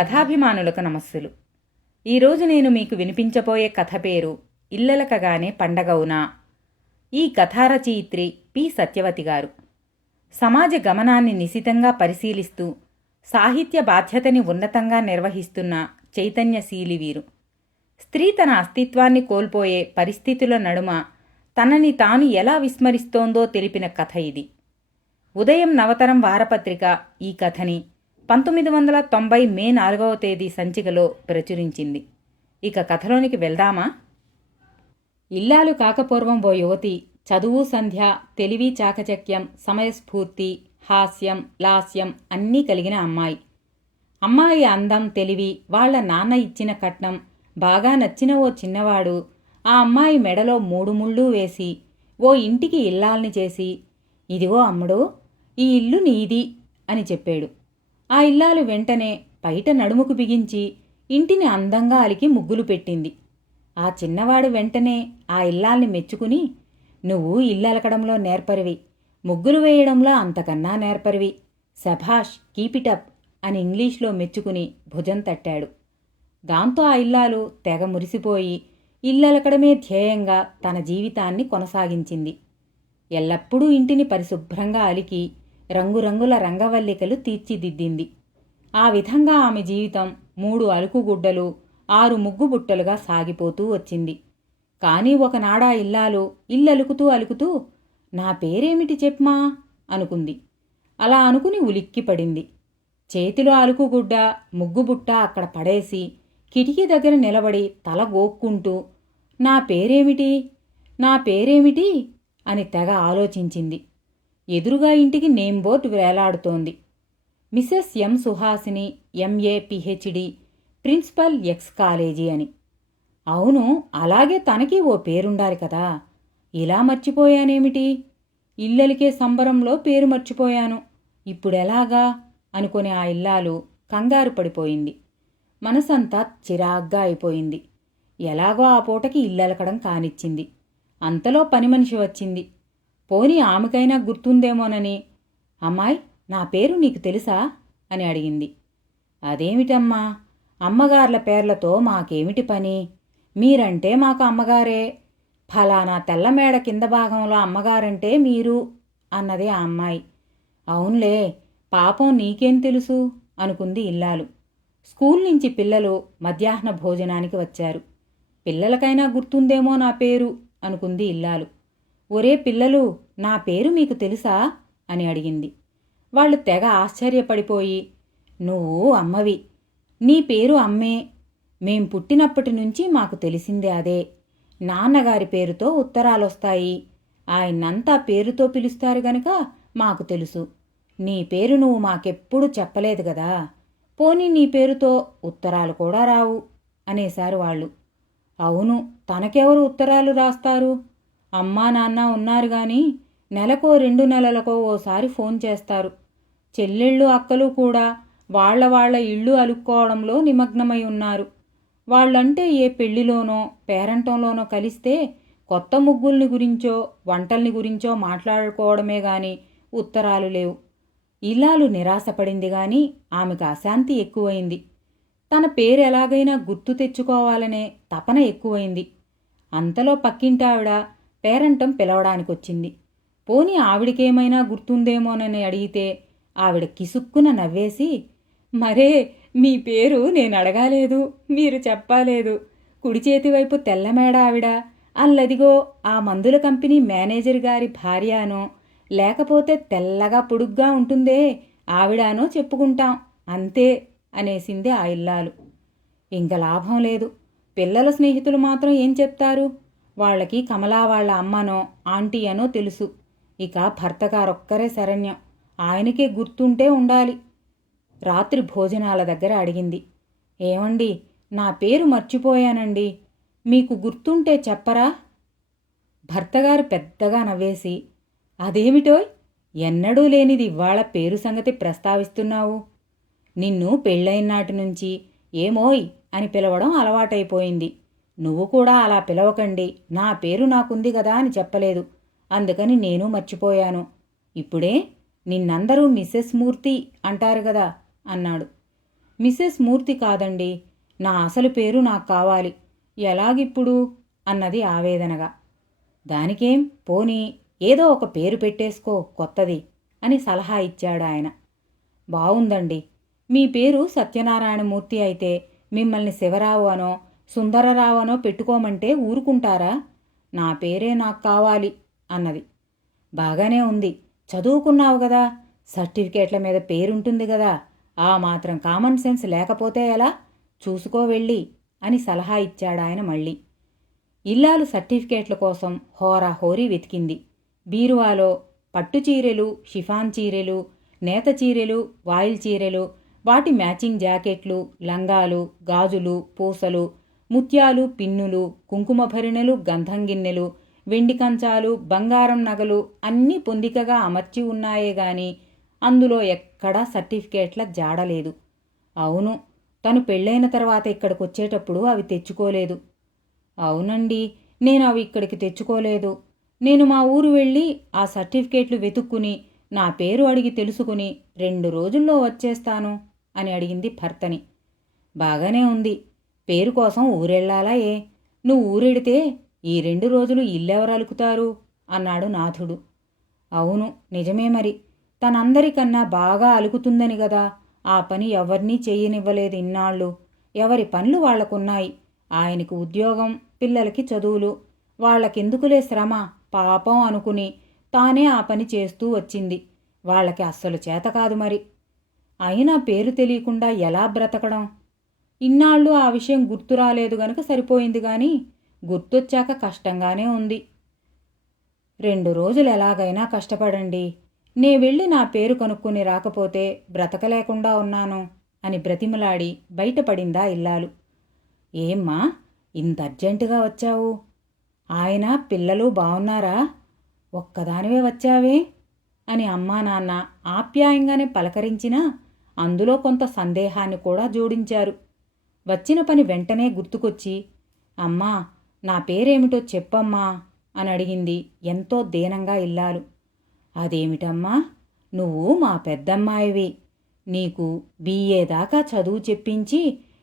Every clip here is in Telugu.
కథాభిమానులకు నమస్సులు. ఈరోజు నేను మీకు వినిపించబోయే కథ పేరు ఇల్లలకగానే పండగవునా. ఈ కథారచయిత్రి పి సత్యవతి గారు. సమాజ గమనాన్ని నిశితంగా పరిశీలిస్తూ సాహిత్య బాధ్యతని ఉన్నతంగా నిర్వహిస్తున్న చైతన్యశీలి వీరు. స్త్రీ తన అస్తిత్వాన్ని కోల్పోయే పరిస్థితుల నడుమ తనని తాను ఎలా విస్మరిస్తోందో తెలిపిన కథ ఇది. ఉదయం నవతరం వారపత్రిక ఈ కథని 1990 మే 4వ తేదీ సంచికలో ప్రచురించింది. ఇక కథలోనికి వెళ్దామా? ఇల్లాలు కాకపూర్వం ఓ యువతి చదువు, సంధ్య, తెలివి, చాకచక్యం, సమయస్ఫూర్తి, హాస్యం, లాస్యం అన్నీ కలిగిన అమ్మాయి. అమ్మాయి అందం, తెలివి, వాళ్ల నాన్న ఇచ్చిన కట్నం, బాగా నచ్చిన ఓ చిన్నవాడు ఆ అమ్మాయి మెడలో 3 ముళ్ళు వేసి ఓ ఇంటికి ఇల్లాల్ని చేసి, ఇదిగో అమ్ముడు, ఈ ఇల్లు నీది అని చెప్పాడు. ఆ ఇల్లాలు వెంటనే పైట నడుముకు బిగించి ఇంటిని అందంగా అలికి ముగ్గులు పెట్టింది. ఆ చిన్నవాడు వెంటనే ఆ ఇల్లాల్ని మెచ్చుకుని, నువ్వు ఇల్లలకడంలో నేర్పరివి, ముగ్గులు వేయడంలో అంతకన్నా నేర్పరివి, శభాష్, కీపిటప్ అని ఇంగ్లీష్లో మెచ్చుకుని భుజం తట్టాడు. దాంతో ఆ ఇల్లాలు తెగ మురిసిపోయి ఇల్లలకడమే ధ్యేయంగా తన జీవితాన్ని కొనసాగించింది. ఎల్లప్పుడూ ఇంటిని పరిశుభ్రంగా అలికి రంగురంగుల రంగవల్లికలు తీర్చిదిద్దింది. ఆ విధంగా ఆమె జీవితం 3 అలుకుగుడ్డలు 6 ముగ్గుబుట్టలుగా సాగిపోతూ వచ్చింది. కానీ ఒకనాడా ఇల్లాలు ఇల్లలుకుతూ అలుకుతూ, నా పేరేమిటి చెప్పమా అనుకుంది. అలా అనుకుని ఉలిక్కిపడింది. చేతిలో అలుకుగుడ్డ, ముగ్గుబుట్ట అక్కడ పడేసి కిటికీ దగ్గర నిలబడి తల గోక్కుంటూ, నా పేరేమిటి, నా పేరేమిటి అని తెగ ఆలోచించింది. ఎదురుగా ఇంటికి నేమ్ బోర్డు వేలాడుతోంది. Mrs M Suhasini, MA, PhD, principal ex college అని. అవును, అలాగే తనకి ఓ పేరుండాలి కదా. ఇలా మర్చిపోయానేమిటి? ఇల్లలికే సంబరంలో పేరు మర్చిపోయాను, ఇప్పుడెలాగా అనుకుని ఆ ఇల్లాలు కంగారు పడిపోయింది. మనసంతా చిరాగ్గా అయిపోయింది. ఎలాగో ఆ పూటకి ఇల్లలకడం కానిచ్చింది. అంతలో పని మనిషి వచ్చింది. పోనీ ఆమెకైనా గుర్తుందేమోనని, అమ్మాయి, నా పేరు నీకు తెలుసా అని అడిగింది. అదేమిటమ్మా, అమ్మగార్ల పేర్లతో మాకేమిటి పని? మీరంటే మాకు అమ్మగారే. ఫలానా తెల్లమేడ కింద భాగంలో అమ్మగారంటే మీరు అన్నది ఆ అమ్మాయి. అవునులే, పాపం నీకేం తెలుసు అనుకుంది ఇల్లాలు. స్కూల్ నుంచి పిల్లలు మధ్యాహ్న భోజనానికి వచ్చారు. పిల్లలకైనా గుర్తుందేమో నా పేరు అనుకుంది ఇల్లాలు. ఒరే పిల్లలు, నా పేరు మీకు తెలుసా అని అడిగింది. వాళ్ళు తెగ ఆశ్చర్యపడిపోయి, నువ్వు అమ్మవి, నీ పేరు అమ్మే, మేం పుట్టినప్పటి నుంచి మాకు తెలిసిందే అదే. నాన్నగారి పేరుతో ఉత్తరాలొస్తాయి, ఆయన్నంతా పేరుతో పిలుస్తారు గనక మాకు తెలుసు. నీ పేరు నువ్వు మాకెప్పుడు చెప్పలేదు కదా, పోనీ నీ పేరుతో ఉత్తరాలు కూడా రావు అనేశారు వాళ్ళు. అవును, తనకెవరు ఉత్తరాలు రాస్తారు? అమ్మా నాన్న ఉన్నారు గాని నెలకో 2 నెలలకో ఓసారి ఫోన్ చేస్తారు. చెల్లెళ్ళు అక్కలు కూడా వాళ్ల ఇళ్ళు అలుక్కోవడంలో నిమగ్నమై ఉన్నారు. వాళ్లంటే ఏ పెళ్లిలోనో పేరంటంలోనో కలిస్తే కొత్త ముగ్గుల్ని గురించో వంటల్ని గురించో మాట్లాడుకోవడమే గాని ఉత్తరాలు లేవు. ఇల్లాలు నిరాశపడింది గాని ఆమెకు అశాంతి ఎక్కువైంది. తన పేరు ఎలాగైనా గుర్తు తెచ్చుకోవాలనే తపన ఎక్కువైంది. అంతలో పక్కింటావిడ పేరంటం పిలవడానికొచ్చింది. పోనీ ఆవిడికేమైనా గుర్తుందేమోనని అడిగితే ఆవిడ కిసుక్కున నవ్వేసి, మరే, మీ పేరు నేను అడగాలేదు, మీరు చెప్పాలేదు. కుడి చేతివైపు తెల్లమేడ ఆవిడ, అల్లదిగో ఆ మందుల కంపెనీ మేనేజర్ గారి భార్యానో, లేకపోతే తెల్లగా పొడుగ్గా ఉంటుందే ఆవిడానో చెప్పుకుంటాం అంతే అనేసింది ఆ ఇల్లాలు. ఇంక లాభం లేదు. పిల్లల స్నేహితులు మాత్రం ఏం చెప్తారు? వాళ్లకి కమలా వాళ్ల అమ్మనో ఆంటీ అనో తెలుసు. ఇక భర్తగారొక్కరే శరణ్యం, ఆయనకే గుర్తుంటే ఉండాలి. రాత్రి భోజనాల దగ్గర అడిగింది. ఏమండి, నా పేరు మర్చిపోయానండి, మీకు గుర్తుంటే చెప్పరా? భర్తగారు పెద్దగా నవ్వేసి, అదేమిటోయ్, ఎన్నడూ లేనిది ఇవాళ పేరు సంగతి ప్రస్తావిస్తున్నావు? నిన్ను పెళ్ళైనాటి నుంచి ఏమోయ్ అని పిలవడం అలవాటైపోయింది. నువ్వు కూడా అలా పిలవకండి, నా పేరు నాకుంది గదా అని చెప్పలేదు, అందుకని నేను మర్చిపోయాను. ఇప్పుడే నిన్నందరూ మిస్సెస్ మూర్తి అంటారు గదా అన్నాడు. మిసెస్ మూర్తి కాదండి. నా అసలు పేరు నాకు కావాలి. ఎలాగిప్పుడు అన్నది ఆవేదనగా. దానికేం, పోనీ ఏదో ఒక పేరు పెట్టేసుకో కొత్తది అని సలహా ఇచ్చాడాయన. బావుందండి. మీ పేరు సత్యనారాయణమూర్తి అయితే మిమ్మల్ని శివరావు అనో సుందరరావు అనో పెట్టుకోమంటే ఊరుకుంటారా? నా పేరే నాకు కావాలి అన్నది. బాగానే ఉంది. చదువుకున్నావు గదా, సర్టిఫికేట్ల మీద పేరుంటుంది గదా, ఆ మాత్రం కామన్ సెన్స్ లేకపోతే ఎలా? చూసుకో వెళ్ళి అని సలహా ఇచ్చాడాయన మళ్ళీ. ఇల్లాలు సర్టిఫికేట్ల కోసం హోరాహోరీ వెతికింది. బీరువాలో పట్టుచీరెలు, షిఫాన్ చీరెలు, నేత చీరెలు, వాయిల్ చీరెలు, వాటి మ్యాచింగ్ జాకెట్లు, లంగాలు, గాజులు, పూసలు, ముత్యాలు, పిన్నులు, కుంకుమ భరిణెలు, గంధం గిన్నెలు, వెండి కంచాలు, బంగారం నగలు అన్నీ పొందికగా అమర్చి ఉన్నాయే గాని అందులో ఎక్కడా సర్టిఫికేట్ల జాడలేదు. అవును, తను పెళ్ళైన తర్వాత ఇక్కడికొచ్చేటప్పుడు అవి తెచ్చుకోలేదు. అవునండి, నేను అవి ఇక్కడికి తెచ్చుకోలేదు. నేను మా ఊరు వెళ్ళి ఆ సర్టిఫికేట్లు వెతుక్కుని నా పేరు అడిగి తెలుసుకుని 2 రోజుల్లో వచ్చేస్తాను అని అడిగింది భర్తని. బాగానే ఉంది. పేరు కోసం ఊరెళ్ళాలా ఏ? నువ్వు ఊరెడితే ఈ 2 రోజులు ఇల్లెవరలుకుతారు అన్నాడు నాథుడు. అవును, నిజమే మరి. తనందరికన్నా బాగా అలుకుతుందని గదా ఆ పని ఎవర్నీ చెయ్యనివ్వలేదు ఇన్నాళ్ళు. ఎవరి పనులు వాళ్లకున్నాయి. ఆయనకి ఉద్యోగం, పిల్లలకి చదువులు. వాళ్లకెందుకులే శ్రమ పాపం అనుకుని తానే ఆ పని చేస్తూ వచ్చింది. వాళ్లకి అస్సలు చేతకాదు మరి. అయినా పేరు తెలియకుండా ఎలా బ్రతకడం? ఇన్నాళ్ళు ఆ విషయం గుర్తు రాలేదు గనుక సరిపోయింది గాని గుర్తొచ్చాక కష్టంగానే ఉంది. 2 రోజులు ఎలాగైనా కష్టపడండి. నే వెళ్ళి నా పేరు కనుక్కుని రాకపోతే బ్రతకలేకుండా ఉన్నాను అని బ్రతిమలాడి బయటపడిందా ఇల్లాలు. ఏమ్మా, ఇంత అర్జెంటుగా వచ్చావు? ఆయన పిల్లలు బావున్నారా? ఒక్కదానివే వచ్చావే అని అమ్మా నాన్న ఆప్యాయంగానే పలకరించినా అందులో కొంత సందేహాన్ని కూడా జోడించారు. వచ్చిన పని వెంటనే గుర్తుకొచ్చి, అమ్మా, నా పేరేమిటో చెప్పమ్మా అని అడిగింది ఎంతో దీనంగా ఇల్లాలు. అదేమిటమ్మా, నువ్వు మా పెద్దమ్మాయివి. నీకు BA దాకా చదువు చెప్పించి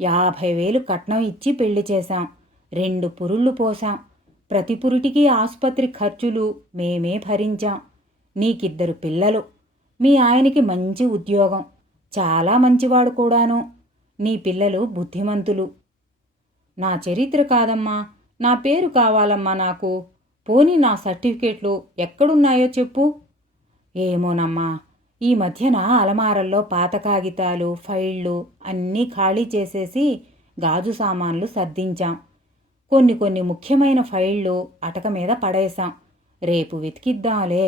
50,000 కట్నం ఇచ్చి పెళ్లి చేశాం. 2 పురుళ్ళు పోశాం. ప్రతి పురిటికి ఆసుపత్రి ఖర్చులు మేమే భరించాం. నీకిద్దరు పిల్లలు. మీ ఆయనకి మంచి ఉద్యోగం. చాలా మంచివాడు కూడాను. నీ పిల్లలు బుద్ధిమంతులు. నా చరిత్ర కాదమ్మా, నా పేరు కావాలమ్మా నాకు. పోనీ నా సర్టిఫికేట్లు ఎక్కడున్నాయో చెప్పు. ఏమోనమ్మా, ఈ మధ్యన అలమారల్లో పాత కాగితాలు, ఫైళ్లు అన్నీ ఖాళీ చేసేసి గాజు సామాన్లు సర్దించాం. కొన్ని ముఖ్యమైన ఫైళ్లు అటక మీద పడేశాం. రేపు వెతికిద్దాంలే.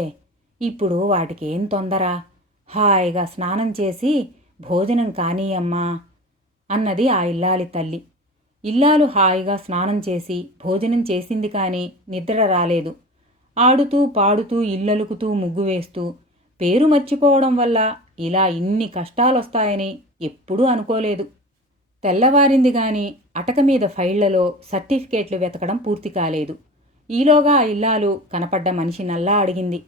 ఇప్పుడు వాటికేం తొందర. హాయిగా స్నానం చేసి భోజనం కానీయమ్మా అన్నది ఆ ఇల్లాలి తల్లి. ఇల్లాలు హాయిగా స్నానం చేసి భోజనం చేసింది కాని నిద్ర రాలేదు. ఆడుతూ పాడుతూ ఇల్లలుకుతూ ముగ్గు వేస్తూ పేరు మర్చిపోవడం వల్ల ఇలా ఇన్ని కష్టాలొస్తాయని ఎప్పుడూ అనుకోలేదు. తెల్లవారింది గాని అటక మీద ఫైళ్లలో సర్టిఫికేట్లు వెతకడం పూర్తి కాలేదు. ఈలోగా ఆ ఇల్లాలు కనపడ్డ మనిషినల్లా అడిగింది.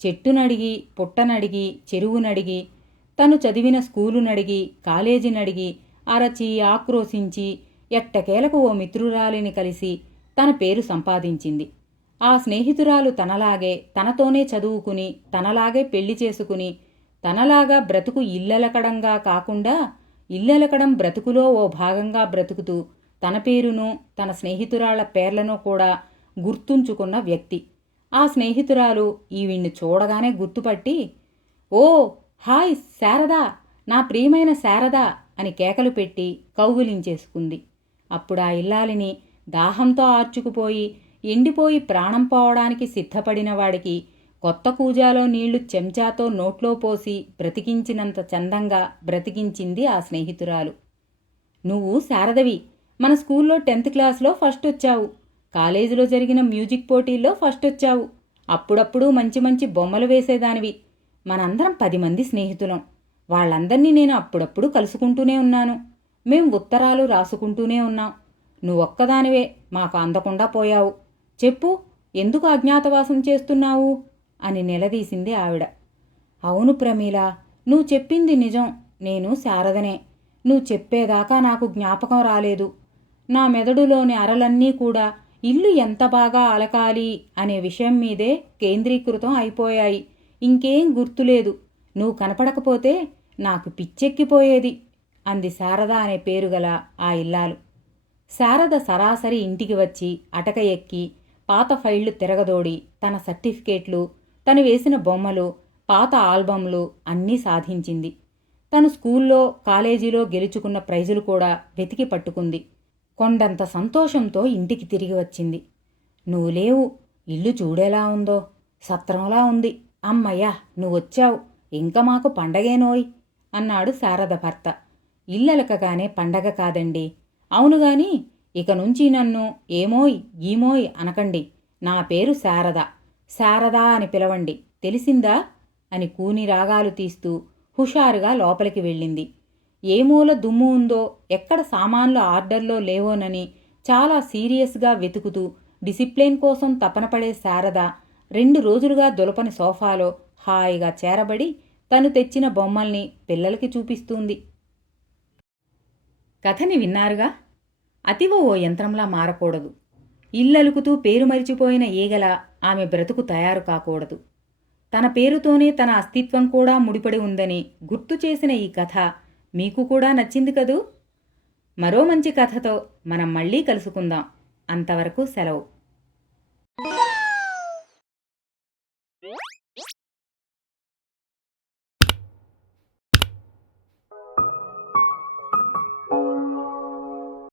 చెట్టునడిగి, పుట్టనడిగి, చెరువునడిగి, తను చదివిన స్కూలునడిగి, కాలేజీనడిగి, అరచి ఆక్రోశించి ఎట్టకేలకు ఓ మిత్రురాలిని కలిసి తన పేరు సంపాదించింది. ఆ స్నేహితురాలు తనలాగే తనతోనే చదువుకుని, తనలాగే పెళ్లి చేసుకుని, తనలాగా బ్రతుకు ఇల్లలకడంగా కాకుండా ఇల్లలకడం బ్రతుకులో ఓ భాగంగా బ్రతుకుతూ తన పేరును తన స్నేహితురాళ్ల పేర్లను కూడా గుర్తుంచుకున్న వ్యక్తి. ఆ స్నేహితురాలు ఈవిణ్ణి చూడగానే గుర్తుపట్టి, ఓ హాయ్ శారదా, నా ప్రియమైన శారదా అని కేకలు పెట్టి కౌగిలించేసుకుంది. అప్పుడా ఇల్లాలిని దాహంతో ఆర్చుకుపోయి ఎండిపోయి ప్రాణం పోవడానికి సిద్ధపడిన వాడికి కొత్త కూజాలో నీళ్లు చెంచాతో నోట్లో పోసి బ్రతికించినంత చందంగా బ్రతికించింది ఆ స్నేహితురాలు. నువ్వు శారదవి. మన స్కూల్లో 10th క్లాస్లో ఫస్ట్ వచ్చావు. కాలేజీలో జరిగిన మ్యూజిక్ పోటీల్లో ఫస్ట్ వచ్చావు. అప్పుడప్పుడు మంచి మంచి బొమ్మలు వేసేదానివి. మనందరం 10 మంది స్నేహితులం. వాళ్ళందర్నీ నేను అప్పుడప్పుడు కలుసుకుంటూనే ఉన్నాను. మేం ఉత్తరాలు రాసుకుంటూనే ఉన్నాం. నువ్వొక్కదానివే మాకు అందకుండా పోయావు. చెప్పు, ఎందుకు అజ్ఞాతవాసం చేస్తున్నావు అని నిలదీసింది ఆవిడ. అవును ప్రమీల, నువ్వు చెప్పింది నిజం. నేను శారదనే. నువ్వు చెప్పేదాకా నాకు జ్ఞాపకం రాలేదు. నా మెదడులోని అరలన్నీ కూడా ఇల్లు ఎంత బాగా అలకాలి అనే విషయం మీదే కేంద్రీకృతం అయిపోయాయి. ఇంకేం గుర్తులేదు. నువ్వు కనపడకపోతే నాకు పిచ్చెక్కిపోయేది అంది శారద అనే పేరుగల ఆ ఇల్లాలు. శారద సరాసరి ఇంటికి వచ్చి అటక ఎక్కి పాత ఫైళ్లు తిరగదోడి తన సర్టిఫికేట్లు, తను వేసిన బొమ్మలు, పాత ఆల్బమ్లు అన్నీ సాధించింది. తను స్కూల్లో, కాలేజీలో గెలుచుకున్న ప్రైజులు కూడా వెతికి పట్టుకుంది. కొండంత సంతోషంతో ఇంటికి తిరిగి వచ్చింది. నువ్వు లేవు. ఇల్లు చూడేలా ఉందో, సత్రంలా ఉంది. అమ్మయ్యా, నువ్వొచ్చావు. ఇంక మాకు పండగేనోయ్ అన్నాడు శారద భర్త. ఇల్లలకగానే పండగ కాదండి. అవునుగాని ఇక నుంచి నన్ను ఏమోయ్ గీమోయ్ అనకండి. నా పేరు శారద. శారదా అని పిలవండి, తెలిసిందా అని కూని రాగాలు తీస్తూ హుషారుగా లోపలికి వెళ్ళింది. ఏ మూల దుమ్ము ఉందో, ఎక్కడ సామాన్లు ఆర్డర్లో లేవోనని చాలా సీరియస్గా వెతుకుతూ డిసిప్లిన్ కోసం తపనపడే శారద 2 రోజులుగా దులపని సోఫాలో హాయిగా చేరబడి తను తెచ్చిన బొమ్మల్ని పిల్లలకి చూపిస్తూంది. కథని విన్నారుగా. అతివ ఓ యంత్రంలా మారకూడదు. ఇల్లలుకుతూ పేరు మరిచిపోయిన ఈగల ఆమె బ్రతుకు తయారు కాకూడదు. తన పేరుతోనే తన అస్తిత్వం కూడా ముడిపడి ఉందని గుర్తు చేసిన ఈ కథ మీకు కూడా నచ్చింది కదూ. మరో మంచి కథతో మనం మళ్ళీ కలుసుకుందాం. అంతవరకు సెలవు.